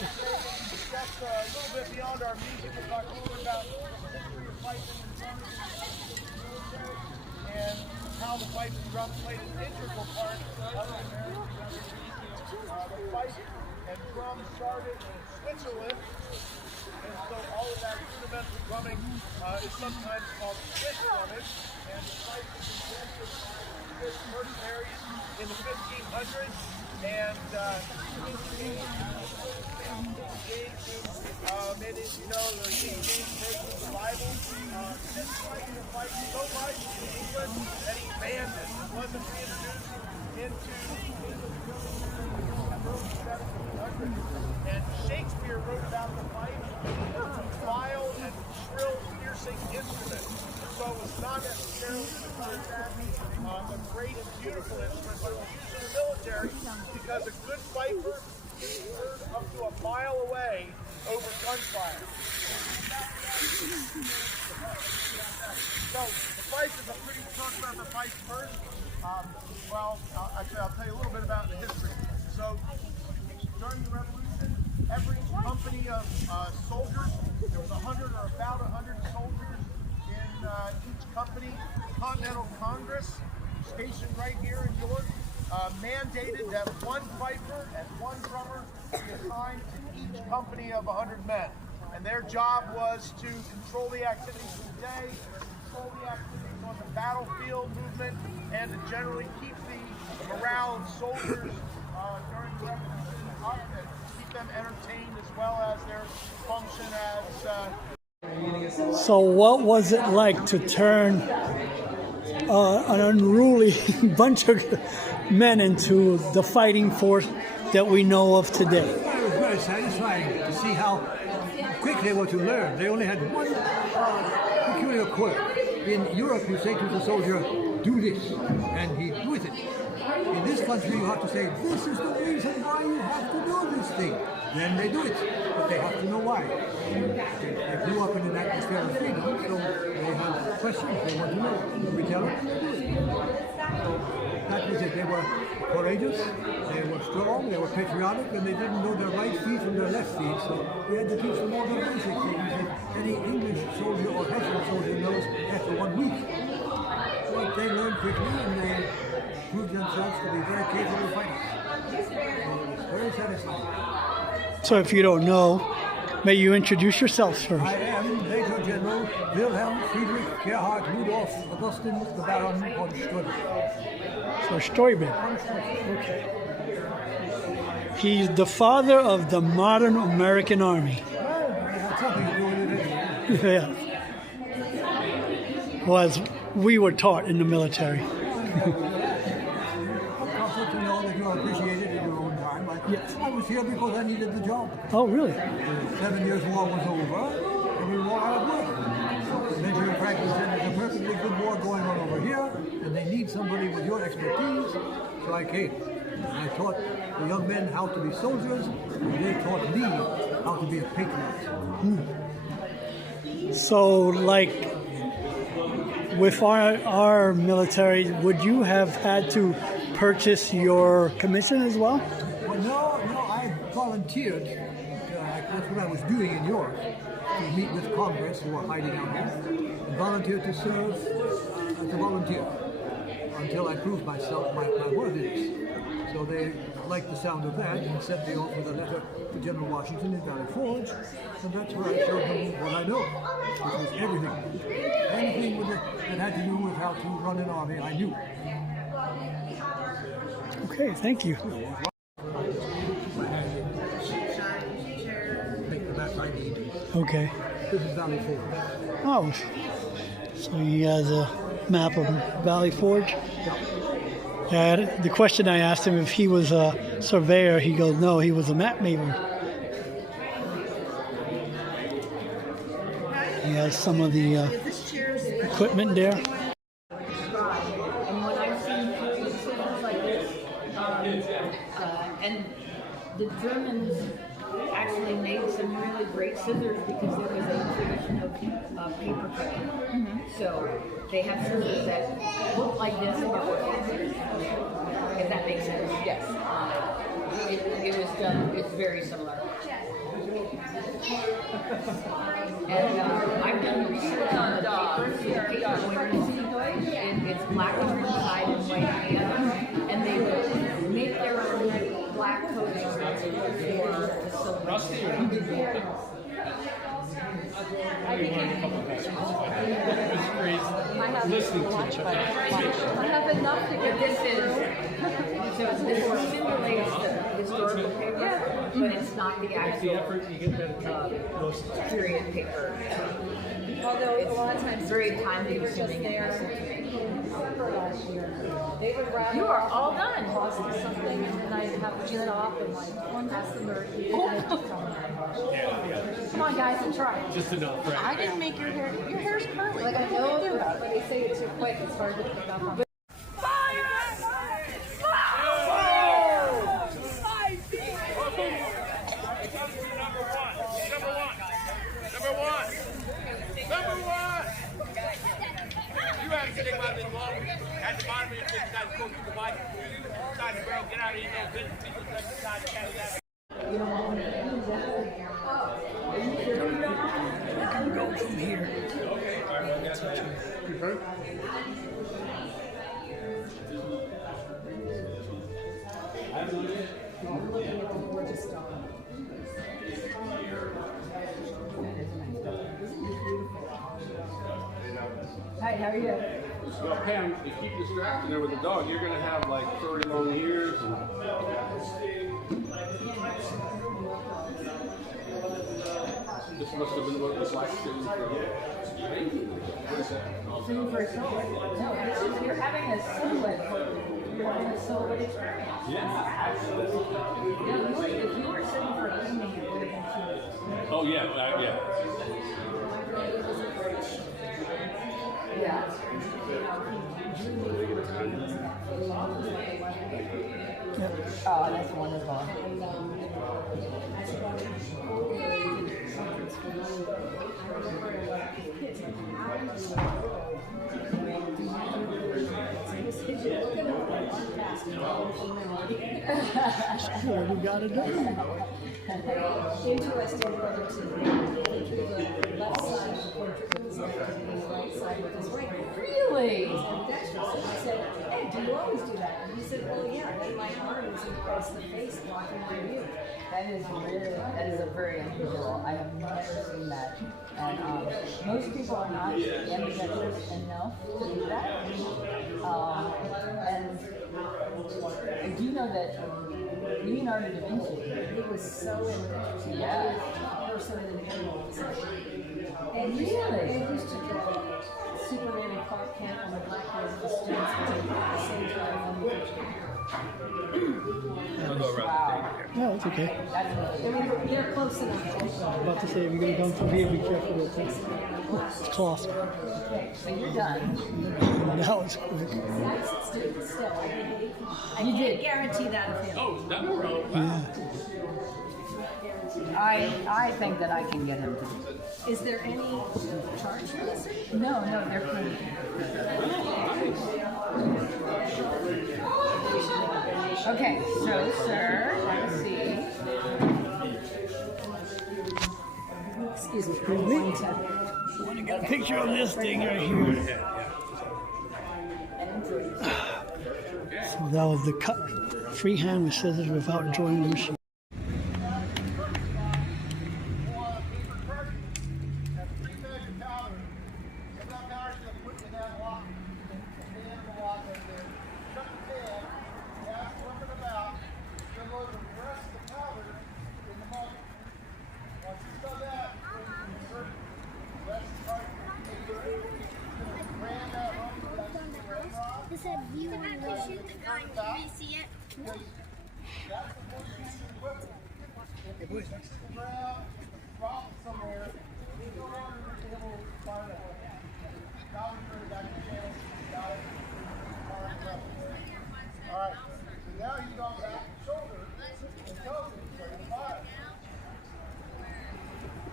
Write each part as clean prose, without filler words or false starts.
Just a little bit beyond our music, we'll talk a little bit about the history of fighting and drumming and how the fife and drum played an integral part of American revolution. The fife and drum started in Switzerland, and so all of that rudimentary drumming is sometimes called Swiss drumming, and the fife was invented by Swiss mercenaries in the 1500s, and it is, you know, the King James Version of the Bible, and fighting the fight so much in England that he banned it. It wasn't reintroduced into and Shakespeare wrote about the fight as a vile and shrill, piercing instrument. So it was not necessarily a great and beautiful instrument, but it was used in the military because a good fifer is heard up to a mile away over gunfire. So the fife is a pretty, talk about the fife first. Actually, I'll tell you a little bit about the history. So during the Revolution, every company of soldiers, there was 100 or about 100 soldiers in each company. The Continental Congress, stationed right here in York, mandated that one fifer and one drummer be assigned to each company of 100 men. And their job was to control the activities of the day, control the activities on the battlefield movement, and to generally keep the morale of soldiers during the Revolution up and keep them entertained as well as their function as... So what was it like to turn an unruly bunch of men into the fighting force that we know of today? It was very satisfying to see how quick they were to learn. They only had one peculiar quirk. In Europe, you say to the soldier, do this, and he does it. In this country, you have to say, this is the reason why you have to do this thing. Then they do it, but they have to know why. They grew up in an atmosphere of freedom, so they have questions, they want to know. We tell them, so that was it. They were courageous, they were strong, they were patriotic, and they didn't know their right feet from their left feet, so we had to teach them all the basic things that any English soldier or Hessian soldier knows after 1 week. But they learned quickly, and they proved themselves to be very capable fighters. So it was very satisfying. So if you don't know, may you introduce yourselves first. I am Major General Wilhelm Friedrich Gerhard Rudolf Augustin the Baron von Steuben. So Steuben. Okay. He's the father of the modern American Army. Well, I had something to do with it anyway. Yeah. Well, as we were taught in the military. Comfort to know that you are appreciated in your own time. Yes. I was here because I needed the job. Oh, really? The 7 Years' War was over, and we were all out of work. Benjamin Franklin said there's a perfectly good war going on over here, and they need somebody with your expertise. So I came. And I taught the young men how to be soldiers, and they taught me how to be a patriot. So, like, with our military, would you have had to purchase your commission as well? Well, no, I volunteered. That's what I was doing in York, to meet with Congress who were hiding out here, and volunteered to serve as a volunteer until I proved myself, my worthiness. So they liked the sound of that and sent me off with a letter to General Washington in Valley Forge, and that's where I showed them what I know, which was everything. Anything that had to do with how to run an army, I knew. Okay, thank you. Make the map I need. Okay. This is Valley Forge. Oh, so he has a map of Valley Forge? Yeah, the question I asked him if he was a surveyor, he goes, no, he was a map maker. He has some of the equipment there. And when I've seen scissors like this, and the Germans actually made some really great scissors because there was a tradition of paper cutting. So they have scissors that look like this, but were scissors, if that makes sense. Yes. It was done, it's very similar. And I've done research on the papers. The papers, it's black on one side and white on the other. And they would make their own black coating for the silver. Rusty or I became a couple of it was crazy listening to each other. I have enough to get This simulates the historical paper, but it's not the The actual effort you get better most period paper. Although a lot of times It's very time they were just consuming. there for last year. They would rather You are all done. pause for something and then I'd have to turn off and like ask them come on guys, I'm trying. just enough, right? I didn't make your hair. Your hair's curly. Like I know, but when they say it too quick, it's hard to pick up on. Number one. You have to stick by this wall. At the bottom of your stick, you got to go through the bike. Side the girl, get out of here, no business. People left the side, carry that. Go from here. Hi, how are you? Well, Pam, if you keep distracting her with the dog, you're going to have like 30 long years. And... This must have been what it was like sitting for what is that? Sitting for a silhouette. No, this is, you're having a silhouette. You're having a silhouette experience. Yeah. If you were sitting for a evening, it would have been cute. Oh, yeah, yeah. Yeah. Oh, that's wonderful. What we gotta do? Interesting whether to do the left side of the portrait with his left and the right side with his right. Really? I said, hey, do you always do that? And he said, well, yeah, then my arm is across the face blocking my view. That is a very unusual. I have never seen that. And most people are not ambidextrous enough to do that. And I do know that Leonardo da Vinci, He was so interesting. yeah. Person in the middle. And And he used to draw Superman and Clark Kent on the blackboard with the students at the same time on the picture. Wow. No, it's okay. That's I really mean, they're close enough. I was about to say, if you're gonna come through here, be careful with this. It's cloth. okay. So you're done. That was quick. I stood still. I You can't did. guarantee that of him. Oh, that road. Yeah. I think that I can get him to do it. Is there any charge for this? No, they're clean. Okay, so sir, let's see. Excuse me. Excuse me? I want to get a picture of this thing right here. So that was the cut freehand with scissors without drawing the machine. It said view on the shoot the gun. Can you see it? Alright, so now you go back shoulder and toes and fire.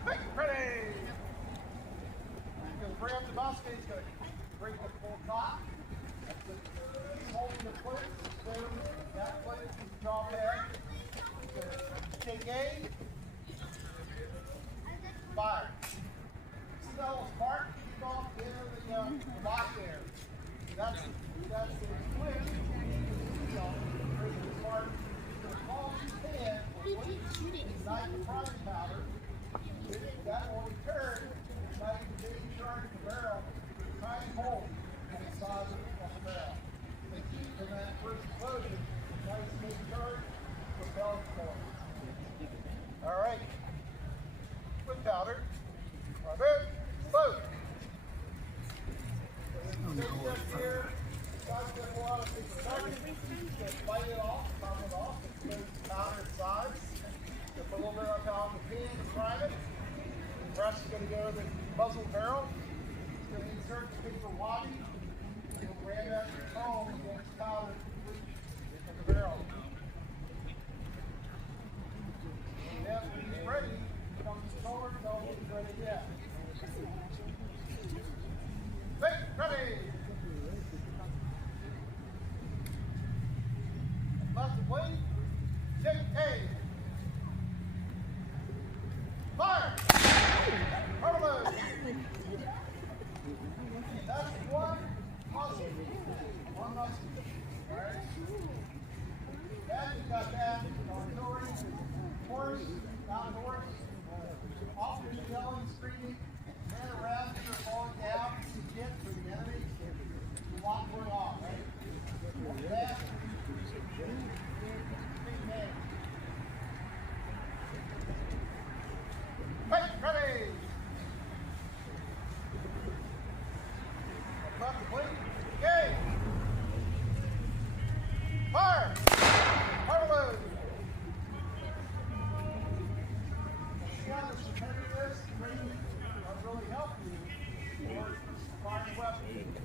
Hey, ready! He's going to bring up the basket, he's going to bring the full cock. He's holding the foot, that foot is the jaw pad. He's going to take aim. fire. Smell a spark, keep off into the lock there. That's the switch. There's a spark. As long as you can, ignite the priming powder. That will return, ignite the big charge of the barrel, tiny hole in the size of the barrel. They keep from that first explosion, nice big charge, propels forward. All right. With powder. Ready, load. Light it off, top it off, powder inside. Put a little bit of on the pin to prime it. The rest is going to go to the muzzle barrel. It's going to insert the paper waddy. And ram that home against powder in the barrel. And then when he's ready, comes forward, don't he's ready yet. Hey, ready! Left and wait. Take A. Fire! Carlo! That's one muscle. One muscle. Alright? Then you got that artillery, horse, outdoors, officers yelling, screaming, men around you are falling down to get to the enemy. You want going on, right? That. Hey, ready! Left the blink. Okay. Fire! Fire See how the security of this really help you for firing weapons.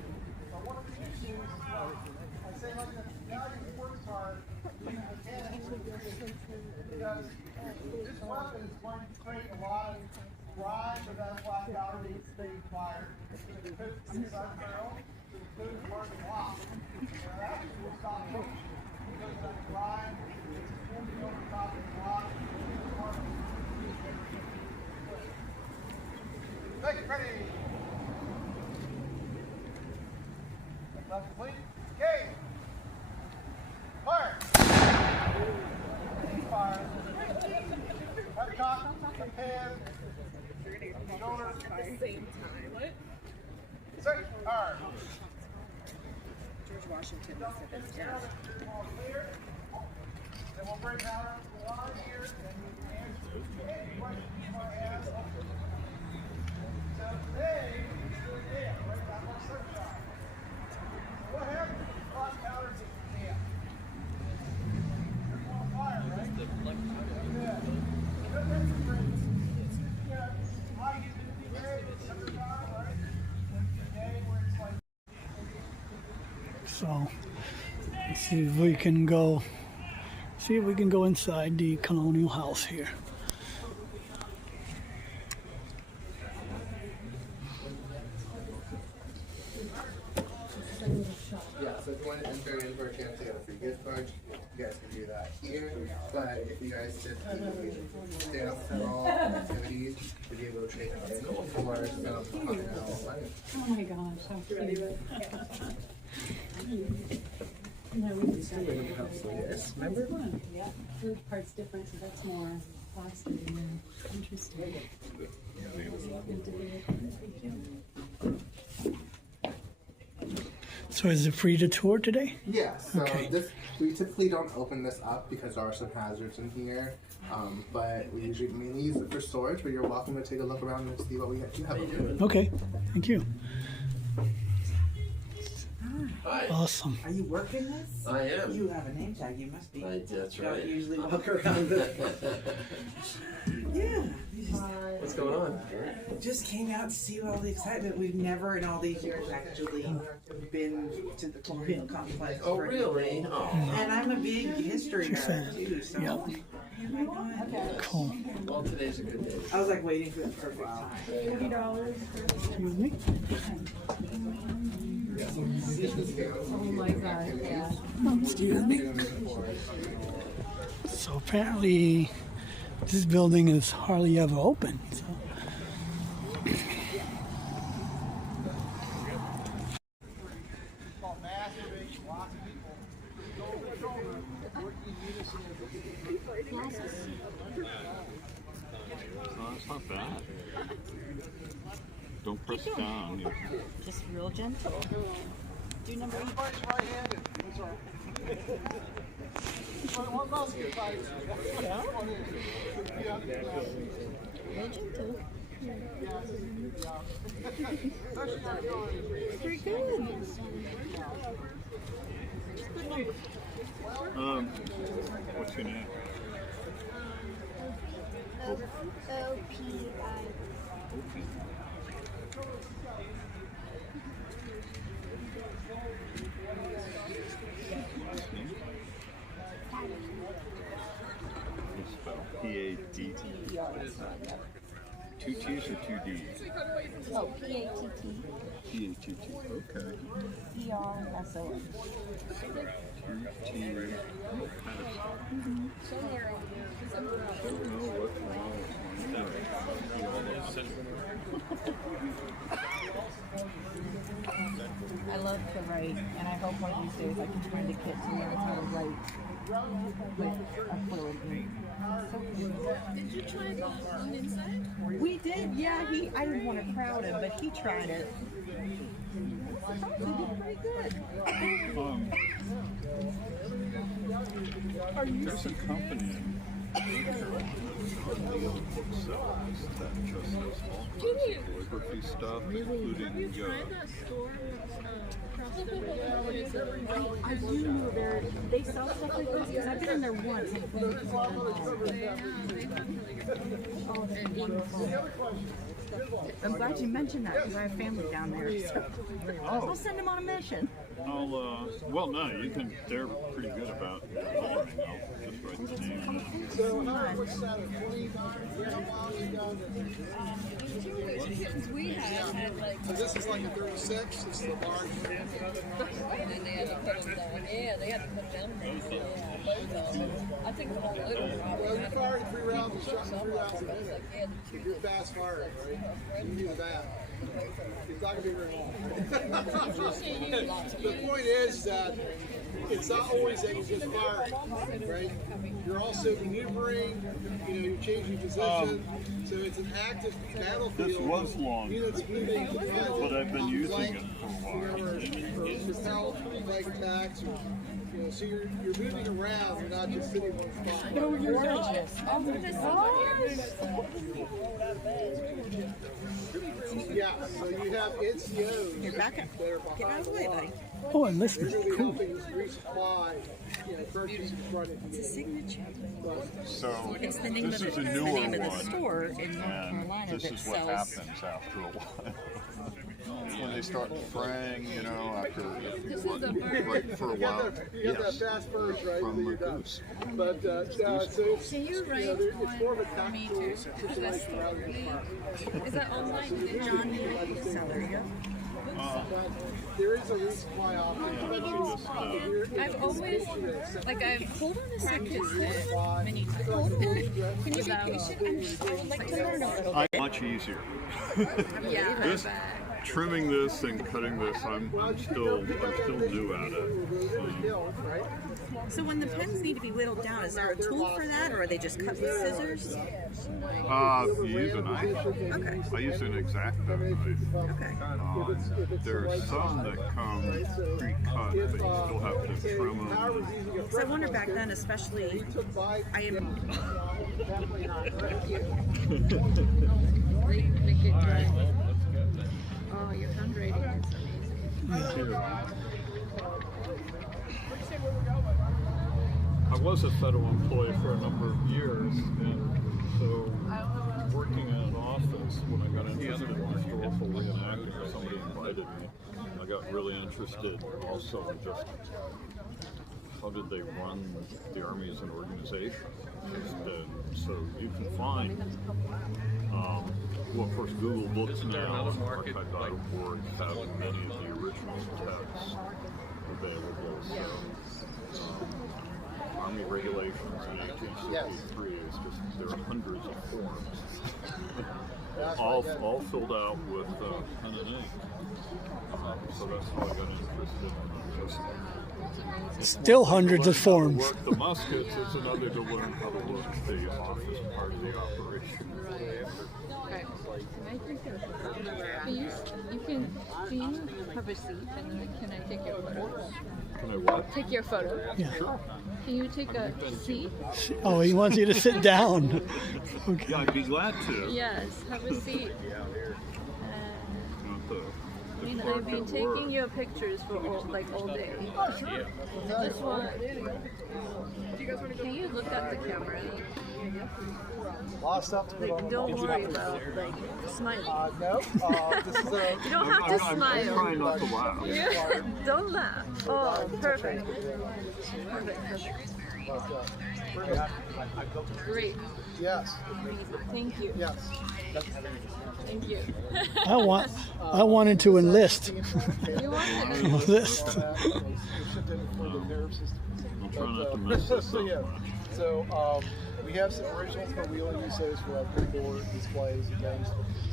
So one of the issues is I say like the guy who works hard, being a mechanic, because this weapon is going to create a lot of grime with that black powder needs to be fired. It puts inside the barrel, so the food part of the lock. And that will stop cooking because of that grime. It's forming over top of the lock. Take it, ready. Left complete. Okay. Fire. Fire. Head cock, hand, shoulder. At the same time. What? Set. Fire. George Washington was at his death. Clear. Then we'll bring powder to the line here and we answer any questions you might have. So today, right that much sunshine. So what happens if you caught powders at the camp? You're on fire, right? Yeah. How you get to be married in summertime, right? Today where it's like. So let's see if we can go. See if we can go inside the colonial house here. Yeah, so if you want to enter in for a chance to get a free gift card, you guys can do that here. But if you guys did dance at all activities, you'd be able to trade in for some continental money. Oh my gosh, how cute. No, we can start with Yes, remember? yeah, food part's different, so that's more plastic. Yeah. Interesting. So is it free to tour today? Yeah, so Okay. we typically don't open this up because there are some hazards in here, but we usually mainly use it for storage, but you're welcome to take a look around and see what we have. Okay, thank you. Hi. Awesome. Are you working this? I am. You have a name tag. You must be. That's right. Don't usually walk around with Yeah. What's going on? Just came out to see all the excitement. We've never in all these years actually been to the Colonial Complex. Oh, really? Oh. And I'm a big history nerd too. So. Yep. Cool. Well, today's a good day. I was like waiting for the perfect time. $40. Excuse me. Oh my god, yeah. Excuse me. So apparently this building is hardly ever open. So shoulder to shoulder, working in unison as a team. No, that's not bad. Don't press down. Just real gentle. Do number 8. Everybody's right-handed. That's right. One mouse gets by. Yeah. Real gentle. Pretty good. What's your name? O-P-I. P-A-D-T. Two T's or two D's? Oh, P-A-T-T. P-A-T-T. Okay. E-R-S-O-N. Two T. I love to write, and I hope one of these days I can find a kid to learn how to write with a fluid ink. Did you try the one inside? We did, yeah. I didn't want to crowd him, but he tried it. He did pretty good. There's a company that just does all kinds of calligraphy stuff, including Have you tried that store across the river? I do know they sell stuff like this because I've been in there once. Yeah, they have really I'm glad you mentioned that because I have family down there. So I'll send them on a mission. Well, no, you can. They're pretty good about delivering. I'll just write the name. So, what's that, 29? How long ago? The kittens we had like. So this is like a 36. This is the large. And then they had to put them down. Yeah, they had to put them down. Yeah, both of them. I think the whole little one. Well, you're firing 3 rounds and shooting 3 rounds a minute. You're fast firing, right? You can do that. It's not going to be very long. The point is that it's not always that you just fire, right? You're also maneuvering, you're changing position. So it's an active battlefield. This was long, Units moving, but I've been using it for a while. Repel, flank attacks, so you're moving around, you're not just sitting on the spot. Oh, you're gorgeous. Oh my gosh. Yeah, so you have NCOs. You're back up. Get out of the way, buddy. Oh, and listen. They're Cool. helping resupply, purchase and run it. It's a signature. So It's the name this of is the, a the newer name of the one, store in North and Carolina this that is what sells. happens after a while. When they start fraying, after right for a while. You got that fast burst, right? From Then the you're done. goose. But so Can you write it's more of a on me tactical too? situation rather than fire. Is that online? John, seller, yeah. There is a resupply option. I've always, hold on a second. Can you be patient? I would like to learn a little bit. Much easier. Yeah, This, trimming this and cutting this, I'm still new at it. So when the pens need to be whittled down, is there a tool for that, or are they just cut with scissors? You use a knife. Okay. I use an X-Acto knife. Okay. There are some that come pre-cut, but you still have to trim them. So I wonder back then, especially, I am. Oh, your handwriting is amazing. I was a federal employee for a number of years, and so working in an office, when I got interested in historical reenactment, somebody invited me. I got really interested also in just how did they run the Army as an organization. So you can find, of course, Google Books now and archive.org have many of the original texts available. So, Army regulations in 1863 is just, there are hundreds of forms, all filled out with pen and ink. So that's how I got interested in Still hundreds of forms. work the muskets. It's another to learn how to work the office part of the operation. Okay. Can you have a seat and then can I take your photo? Can I what? Take your photo. Yeah. Sure. Can you take a seat? Oh, he wants you to sit down. Okay. Yeah, I'd be glad to. Yes, have a seat. Not the- I mean, I've been taking your pictures for all day. This one. Can you look at the camera? Like, don't worry about smiling. No, this is a. You don't have to I'm smile. trying not to laugh. Yeah. Don't laugh. Oh, perfect. Great. Yes. Thank you. Yes. Thank you. I wanted to enlist. You want to Enlist. I'm trying not to mess this up much. So we have some originals, but we only use those for like indoor displays and things.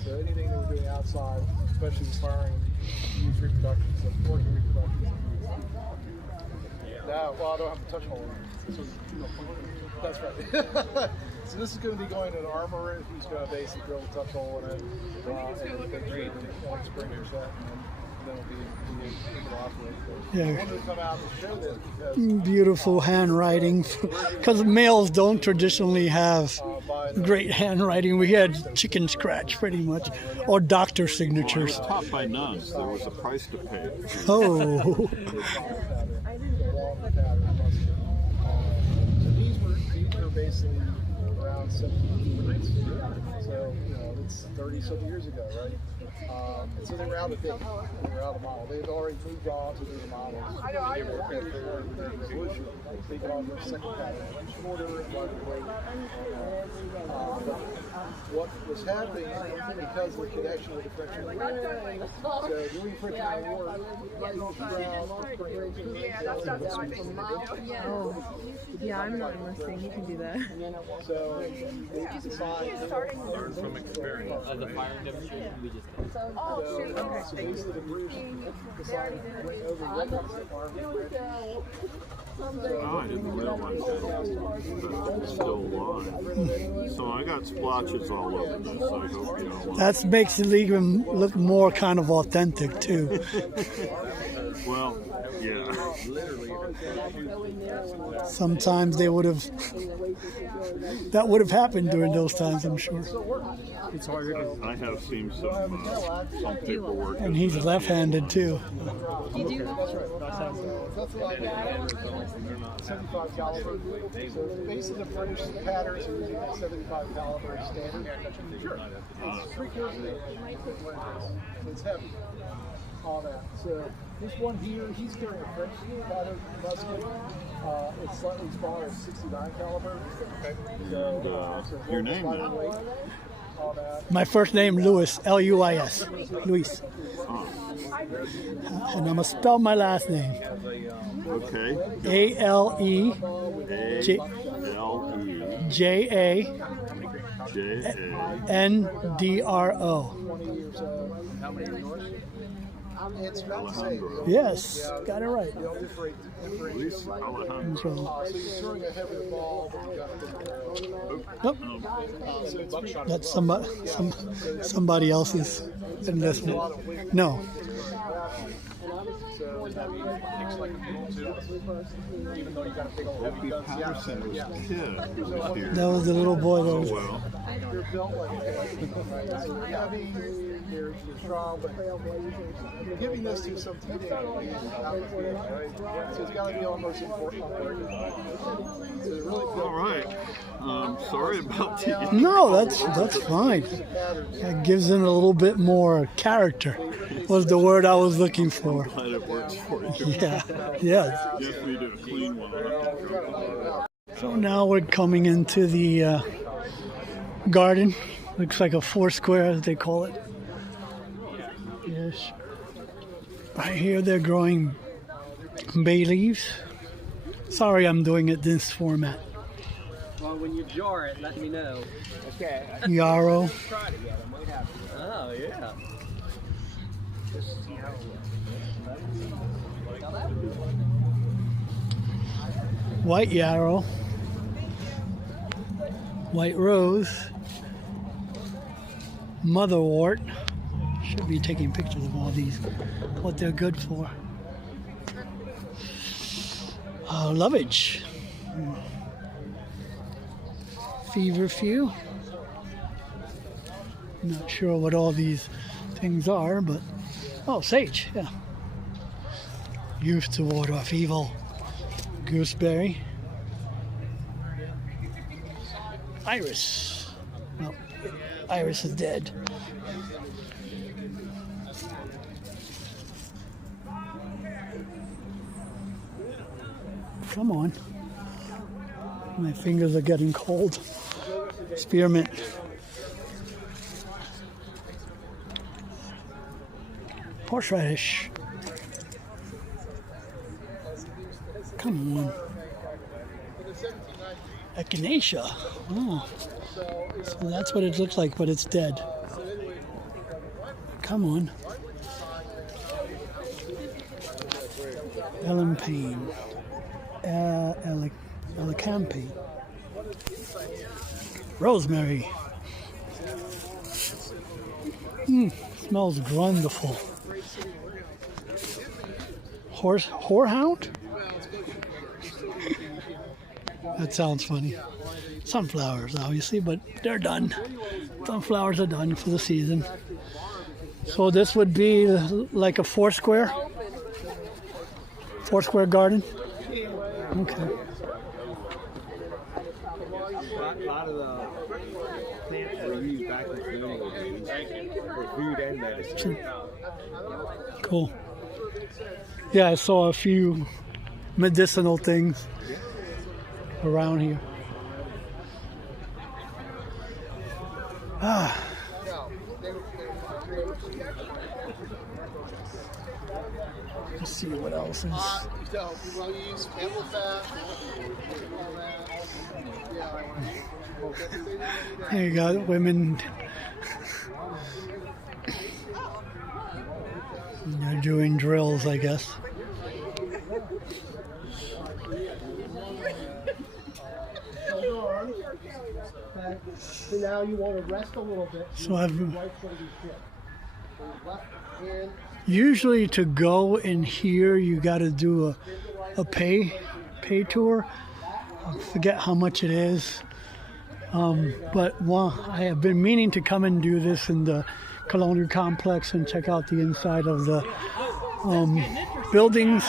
So anything that we're doing outside, especially inspiring huge reproductions of working reproductions. Now, well, I don't have a touch hole. So, that's right. So this is going to be going in an armorer who's going to basically drill a touch hole in it, and spring or that, and then it'll be able to operate. Yeah. I wanted to come out and show this because Beautiful handwriting, because males don't traditionally have great handwriting. We had chicken scratch pretty much, or doctor I was signatures. taught by nuns. There was a price to pay. Oh, So these were basically around 1700s. So, it's 30-some years ago, right? And so they were out of date. They were out of model. They had already moved on to new models. They were ready for the revolution. They could offer a second pattern, shorter and lighter weight. What was happening because of the connection with the French Revolution. So during the French Revolution, yeah, I'm not listening. You can do that. so they decided Learn from experience. The fire demonstration we just did. so basically the British decided to bring over weapons that are Oh, I didn't realize that was still alive. So I got splotches all over this. I hope you don't want. that makes it even look more kind of authentic too. Well, yeah. Sometimes that would have happened during those times, I'm sure. I have seen some paperwork. And he's left-handed too. You do? that's like 75 caliber. So basically the British patterns are using that 75 caliber as standard. Sure. It's precursor. It's heavy. All that. So this one here, he's carrying a French pattern musket. It's slightly smaller, 69 caliber. Okay. So Your name then? All that. My first name, Louis, L-U-I-S, Luis. And I'm going to spell my last name. Okay. A-L-E-J-A-N-D-R-O. 20 years old. How many yours? It's about the same. Yes, got it right. They don't differentiate. Luis Alejandro. So you're throwing a heavier ball, but you got a big barrel. Nope. So it's That's somebody else's investment. No. So that means it kicks like a bull too, even though you got a big old heavy gun. Patterson was a kid who was here. That was the little boy that was. Well, They're built like that. Right? So they're heavy, they're strong, but you're giving this to some teenager out in the field, right? So it's got to be almost important. So they're really all right. Sorry about that. No, that's fine. That gives it a little bit more character. Was the word I was looking for. Glad it works for you. Yeah. Yes. Yes, we do. Clean one. So now we're coming into the garden. Looks like a foursquare, as they call it. Yes. Right here they're growing bay leaves. Sorry I'm doing it this format. Well, when you jar it, let me know. Okay. Yarrow. Tried it yet. I might have to. Oh, yeah. White yarrow, white rose, motherwort. Should be taking pictures of all these, what they're good for. Lovage, feverfew. Not sure what all these things are, but oh, sage, yeah. Used to ward off evil. Gooseberry, iris. No, iris is dead. Come on. My fingers are getting cold. Spearmint. Horseradish. Come on. Echinacea. Oh. So that's what it looks like, but it's dead. Come on. Elecampane. Elecampane. Rosemary. Smells wonderful. Whorehound? That sounds funny. Sunflowers, obviously, but they're done. Sunflowers are done for the season. So this would be like a Foursquare garden? Okay. A lot of the plants were used back in the colonial days for food and medicine. Cool. Yeah, I saw a few medicinal things around here. Let's see what else is. We'll use camel fat. Here you go, women. They're doing drills, I guess. So now you want to rest a little bit. So usually to go in here, you got to do a pay tour. I forget how much it is. But I have been meaning to come and do this in the colonial complex and check out the inside of the buildings.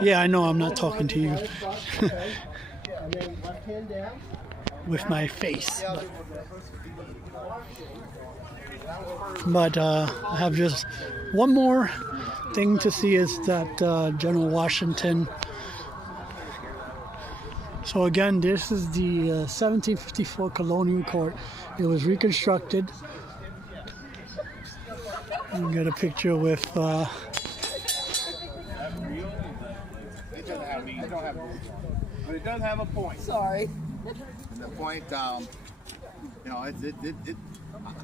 Yeah, I know I'm not talking to you with my face. But I have just one more thing to see is that General Washington. So again, this is the 1754 Colonial Court. It was reconstructed. You got a picture with. It doesn't have me. It don't have me. But it does have a point. Sorry. The point, you know,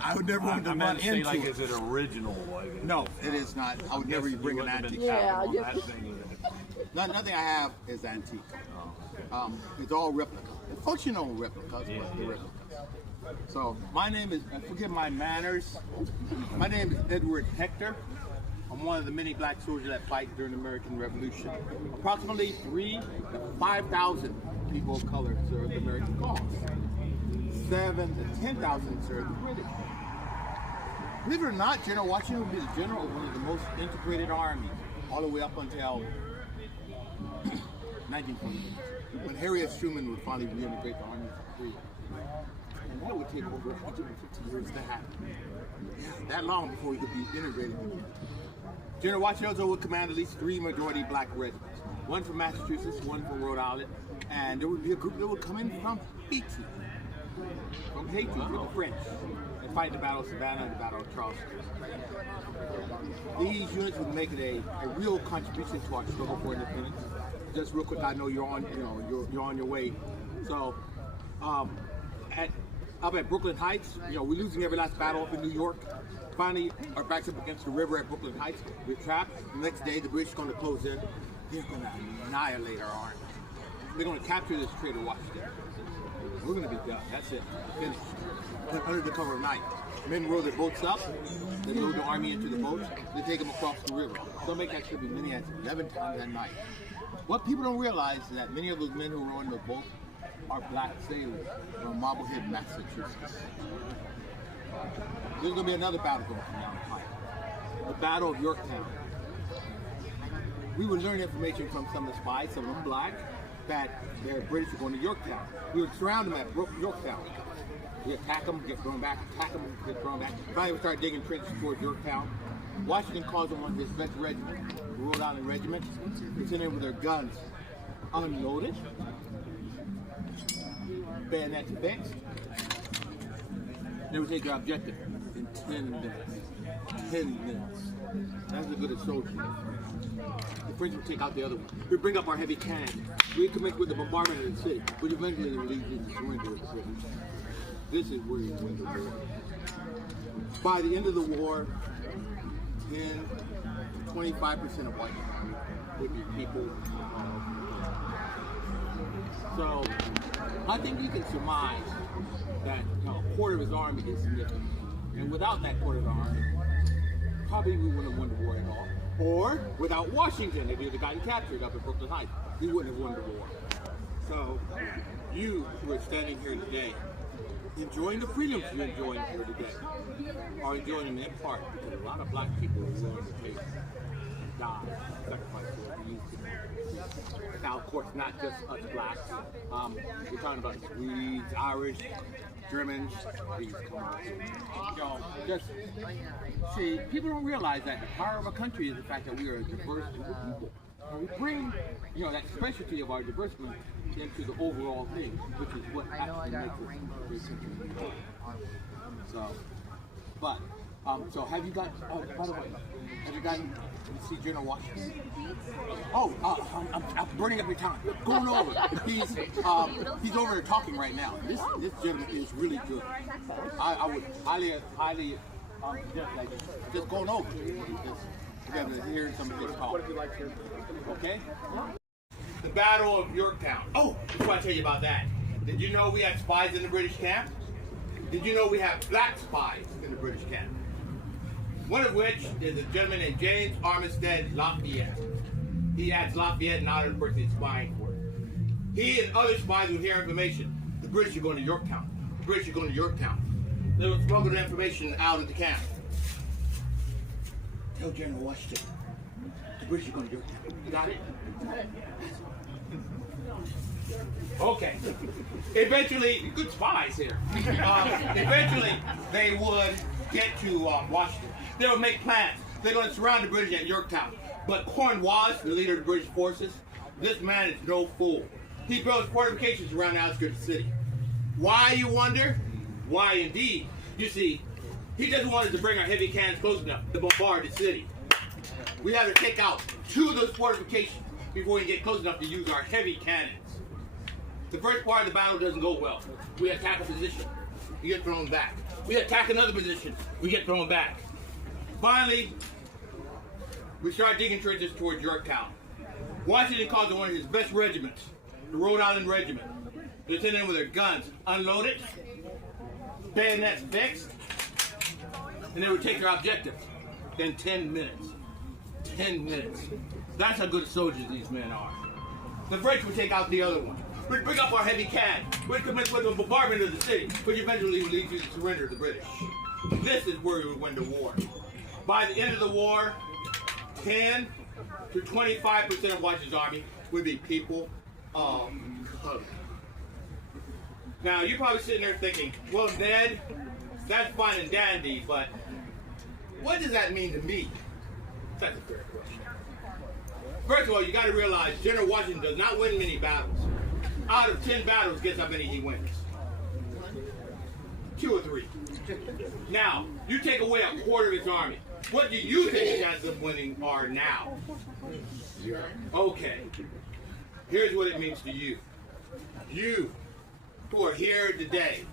I would never want to run into. Like, is it original? Like, no, it is not. I would never bring an antique. Nothing I have is antique. It's all replica. It's functional replicas, but the replicas. So my name is, forgive my manners, my name is Edward Hector. I'm one of the many black soldiers that fight during the American Revolution. Approximately 3,000 to 5,000 people of color served the American cause. 7,000 to 10,000 served the British. Believe it or not, General Washington would be the general of one of the most integrated armies, all the way up until 1920, when Harry S. Truman would finally reintegrate the army for free. And that would take over 150 years to happen. Yeah, that long before he could be integrated again. General Washington would command at least 3 majority black regiments. One from Massachusetts, one from Rhode Island, and there would be a group that would come in from Haiti. From Haiti with the French and fight the Battle of Savannah and the Battle of Charleston. These units would make it a real contribution to our struggle for independence. Just real quick, I know you're on your way. So, up at Brooklyn Heights, we're losing every last battle up in New York. finally our backs up against the river at Brooklyn Heights. We're trapped. The next day, the British are going to close in. They're going to annihilate our army. They're going to capture this traitor Washington. We're going to be done. That's it. Finished. But under the cover of night, men row their boats up. They load the army into the boats. They take them across the river. They'll make that trip as many as 11 times that night. What people don't realize is that many of those men who are on the boat are black sailors from Marblehead, Massachusetts. There's going to be another battle going from down the pipe. The Battle of Yorktown. We would learn information from some of the spies, some of them black, that the British were going to Yorktown. We would surround them at Yorktown. We attack them, get thrown back, attack them, get thrown back. Finally, we start digging trenches towards Yorktown. Washington calls on one of his best regiments, the Rhode Island Regiment. They send in with their guns unloaded, bayonets fixed. They would take their objective in 10 minutes. 10 minutes. That's as good as soldiers. The French would take out the other one. We bring up our heavy cannons. We commit with the bombardment of the city, but eventually they would lead to the surrender of the city. This is where you win the war. By the end of the war, 10 to 25% of white army would be people. So I think you can surmise that a quarter of his army is significant. And without that quarter of the army, probably we wouldn't have won the war at all. Or without Washington, if he had gotten captured up at Brooklyn Heights, we wouldn't have won the war. So you who are standing here today, enjoying the freedoms you're enjoying here today, are enjoying them in part because a lot of black people are willing to take, die, sacrifice for these people. Now, of course, not just us blacks. We're talking about Swedes, Irish, Germans. Just see, people don't realize that the power of a country is the fact that we are a diverse group of people. And we bring, that specialty of our diversity into the overall thing, which is what actually makes us a great country. So have you got, by the way, have you gotten to see General Washington? Oh, I'm burning up your time. Going over. He's over there talking right now. This gentleman is really good. I would highly just going over. Just hearing some of his talk. Okay? The Battle of Yorktown. Oh, before I tell you about that, did you know we had spies in the British camp? Did you know we have black spies in the British camp? One of which is a gentleman named James Armistead Lafayette. He adds Lafayette and out of the person he's spying for. He and other spies would hear information. The British are going to Yorktown. The British are going to Yorktown. They would smuggle the information out of the camp. Tell General Washington, the British are going to Yorktown. You got it? Okay. Eventually, good spies here. Eventually, they would get to Washington. They would make plans. They're going to surround the British at Yorktown. But Cornwallis, the leader of the British forces, this man is no fool. He builds fortifications around the outskirts of the city. Why, you wonder? Why, indeed. You see, he doesn't want us to bring our heavy cannons close enough to bombard the city. We have to take out 2 of those fortifications before we get close enough to use our heavy cannons. The first part of the battle doesn't go well. We attack a position, we get thrown back. We attack another position, we get thrown back. Finally, we start digging trenches towards Yorktown. Washington calls on one of his best regiments, the Rhode Island Regiment. They send in with their guns unloaded, bayonets fixed, and they would take their objective in 10 minutes. 10 minutes. That's how good soldiers these men are. The French would take out the other one. We'd bring up our heavy cannon. We'd commit with a bombardment of the city, which eventually would lead to the surrender of the British. This is where we would win the war. By the end of the war, 10 to 25% of Washington's army would be people of color. Now, you're probably sitting there thinking, well, Ned, that's fine and dandy, but what does that mean to me? That's a fair question. First of all, you got to realize General Washington does not win many battles. Out of 10 battles, guess how many he wins? 2 or 3. Now, you take away a quarter of his army. What do you think the chances of winning are now? Okay. Here's what it means to you. You who are here today,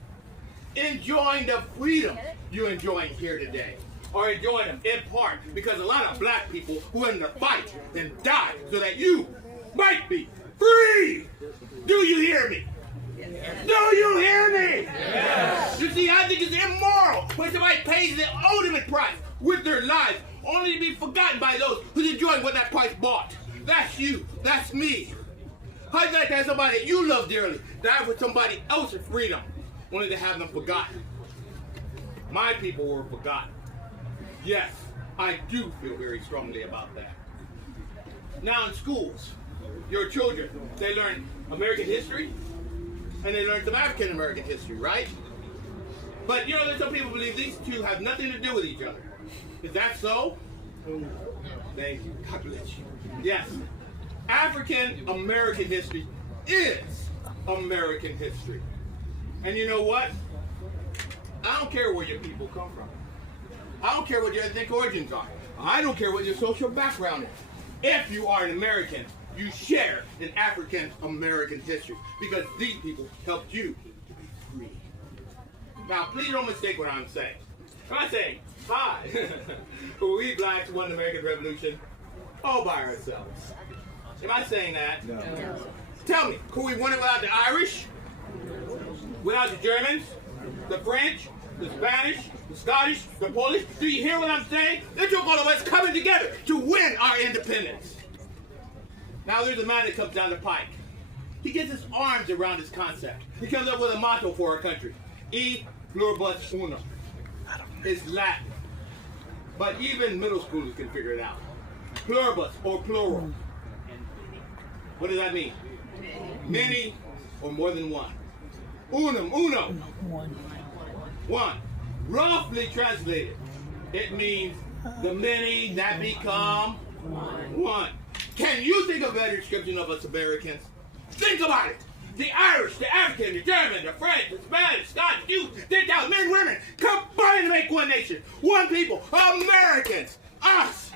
enjoying the freedom you're enjoying here today. are enjoying them in part because a lot of black people who went in the fight and died so that you might be free. Do you hear me? Do you hear me? Yes. You see, I think it's immoral when somebody pays the ultimate price with their lives only to be forgotten by those who's enjoying what that price bought. That's you. That's me. How'd you like to have somebody that you love dearly die for somebody else's freedom only to have them forgotten? My people were forgotten. Yes, I do feel very strongly about that. Now in schools, your children, they learn American history and they learn some African American history, right? But you know that some people believe these two have nothing to do with each other. Is that so? Thank you. God bless you. Yes. African American history is American history. And you know what? I don't care where your people come from. I don't care what your ethnic origins are. I don't care what your social background is. If you are an American, you share in African American history because these people helped you to be free. Now, please don't mistake what I'm saying. I'm not saying, hi, we blacks won the American Revolution all by ourselves. Am I saying that? No. Tell me, could we win it without the Irish? Without the Germans? The French? The Spanish? The Scottish? The Polish? Do you hear what I'm saying? It took all of us coming together to win our independence. Now there's a man that comes down the pike. He gets his arms around this concept. He comes up with a motto for our country. E pluribus unum. It's Latin. But even middle schoolers can figure it out. Pluribus, or plural. What does that mean? Many or more than one. Unum, uno. One. Roughly translated, it means the many that become one. Can you think of a better description of us Americans? Think about it. The Irish, the African, the German, the French, the Spanish, Scottish, Jews, Gentiles, men, women, combine to make one nation, one people, Americans, us.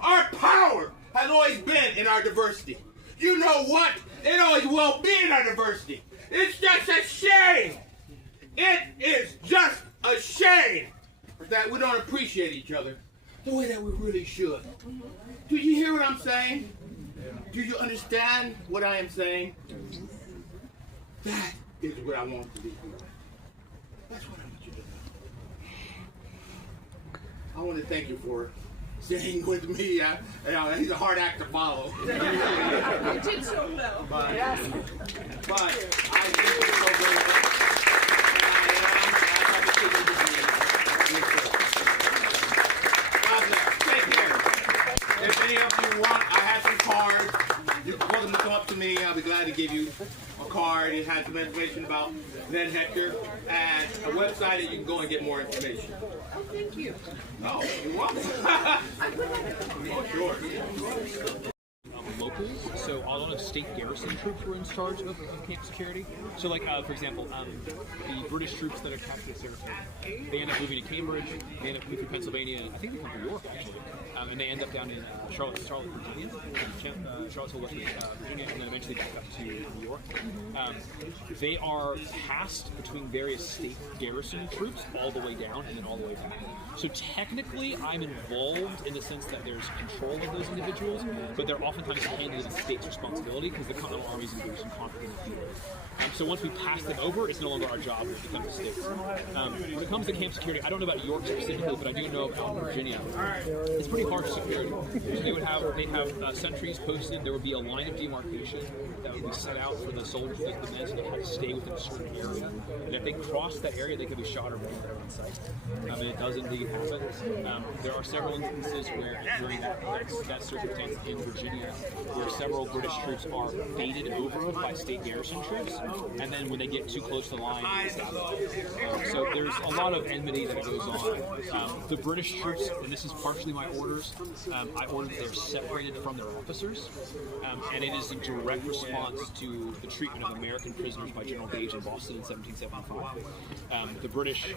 Our power has always been in our diversity. You know what? It always will be in our diversity. It's just a shame. It is just a shame that we don't appreciate each other the way that we really should. Do you hear what I'm saying? Do you understand what I am saying? That is what I want to be. That's what I want you to know. I want to thank you for staying with me. He's a hard act to follow. You did so well. But, yes. But I thank you so very much. Take care. If any of you want, I have some cards. You're welcome to come up to me. I'll be glad to give you a card. It has some information about Ned Hector and a website that you can go and get more information. Oh, thank you. No, you're welcome. Oh, sure. Locals, so a lot of state garrison troops were in charge of camp security. So, like, for example, the British troops that are captured at Saratoga, they end up moving to Cambridge, they end up moving to Pennsylvania, I think they come to York, actually, and they end up down in Charlotte, Virginia, Charlottesville, West Virginia, and then eventually back up to New York. They are passed between various state garrison troops all the way down and then all the way back. So technically, I'm involved in the sense that there's control of those individuals, but they're oftentimes handled as the state's responsibility because the Continental Army's engaged in conflict in the field. So once we pass them over, it's no longer our job, it becomes the state's. When it comes to camp security, I don't know about York specifically, but I do know about Virginia. It's pretty harsh security. So they'd have sentries posted, there would be a line of demarcation that would be set out for the soldiers, like the men, so they have to stay within a certain area. And if they cross that area, they could be shot or wounded on sight. And it does indeed happen. There are several instances where during that circumstance in Virginia, where several British troops are baited over by state garrison troops, and then when they get too close to the line, they stop them. So there's a lot of enmity that goes on. The British troops, and this is partially my orders, I ordered that they're separated from their officers, and it is in direct response to the treatment of American prisoners by General Gage in Boston in 1775. The British,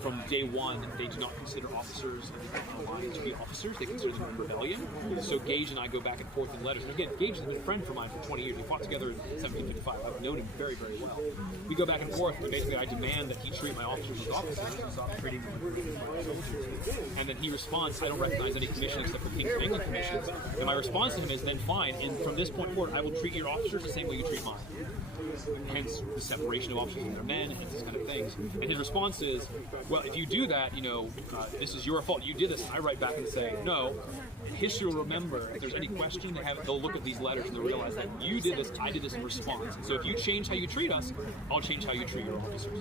from day one, they do not consider officers of the line to be officers. They consider them in rebellion. So Gage and I go back and forth in letters. And again, Gage has been a friend for mine for 20 years. We fought together in 1755. I've known him very, very well. We go back and forth, and basically I demand that he treat my officers as officers and stop treating them as soldiers. And then he responds, I don't recognize any commission except for King's of England commissions. And my response to him is, then fine, and from this point forward, I will treat your officers the same way you treat mine. Hence the separation of officers and their men, and these kind of things. And his response is, well, if you do that, this is your fault. You did this. And I write back and say, no, history will remember. If there's any question, they'll look at these letters and they'll realize that you did this, I did this in response. So if you change how you treat us, I'll change how you treat your officers.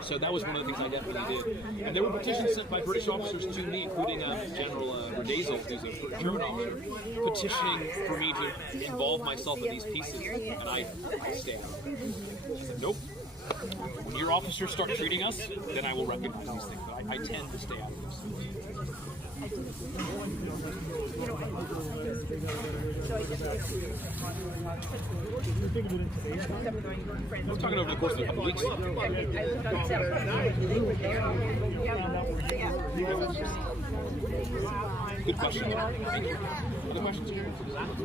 So that was one of the things I definitely did. And there were petitions sent by British officers to me, including General Redazel, who's a German officer, petitioning for me to involve myself in these pieces. And I stayed out. I said, nope. When your officers start treating us, then I will recognize these things. But I tend to stay out of this. I was talking over the course of a couple weeks. Good question. Thank you. Other questions?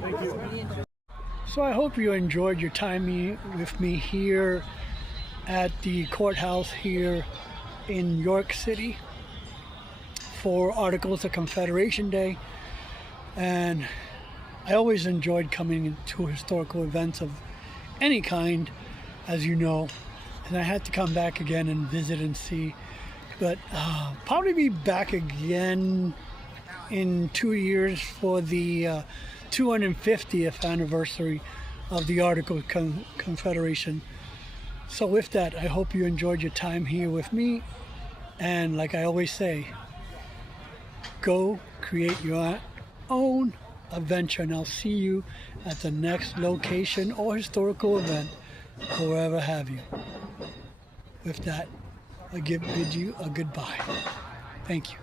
Thank you. So I hope you enjoyed your time with me here at the courthouse here in York City for Articles of Confederation Day. And I always enjoyed coming to historical events of any kind, as you know, and I had to come back again and visit and see. But probably be back again in 2 years for the 250th anniversary of the Articles of Confederation. So with that, I hope you enjoyed your time here with me. And like I always say, go create your own adventure, and I'll see you at the next location or historical event, or wherever have you. With that, I bid you a goodbye. Thank you.